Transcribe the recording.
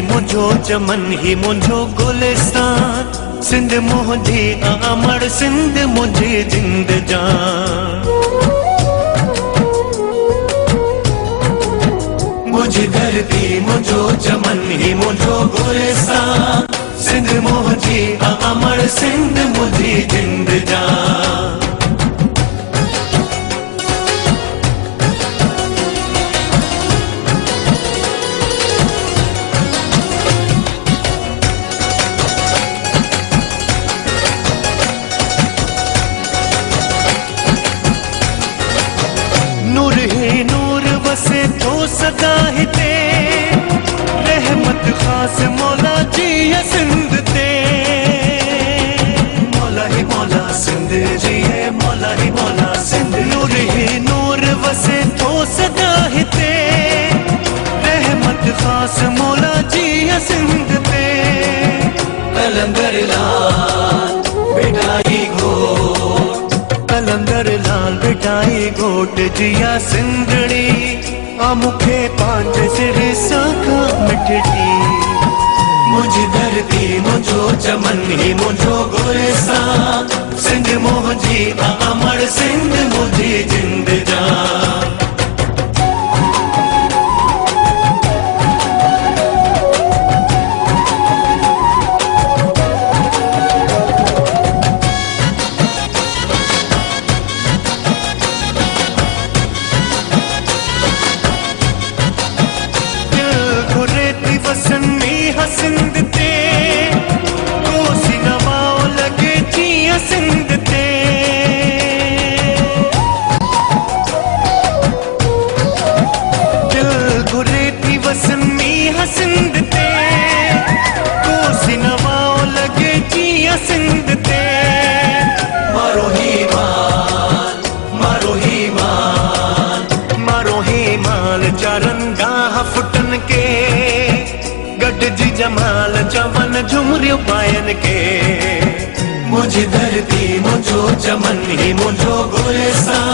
मुझो चमन ही मुझो गुलिस्तान सिंध मुझी अमर सिंध मुझी जिंद जान मुझी धरती मुझो चमन ही मुझो गुलिस्तान सिंध मुझी अमर सिंध मुझी जिंद जान नूर ही नूर वसे तो सदा ही ते रहमत खास मौला जी है सिंध ते मौला ही मौला सिंध जी है मौला ही मौला सिंध नूर ही नूर वसे तो सदा ही ते रहमत खास मौला जी है सिंध ते कलंदर लाल बेटाई घोट कलंदर लाल बेटाई घोट जिया सिंधड़ी आ मुखे पांच सिर साखा मिठड़ी मुझी धरती मुझो चमन ही मुझो गुलिस्तान सिंध मुझी अमर सिंध मुझी जिंद जान सिंध ते कोसी नवाओ लगे जिया सिंध ते दिल घुरे थी वसन मीहा सिंध ते कोसी नवाओ लगे जिया सिंध ते मारो ही माल मारो ही माल मारो ही माल चारन गाह फुटन के जी जमाल चवन झुमरियो पायन के मुझी धरती मुझो चमन ही मुझो गुलिस्तान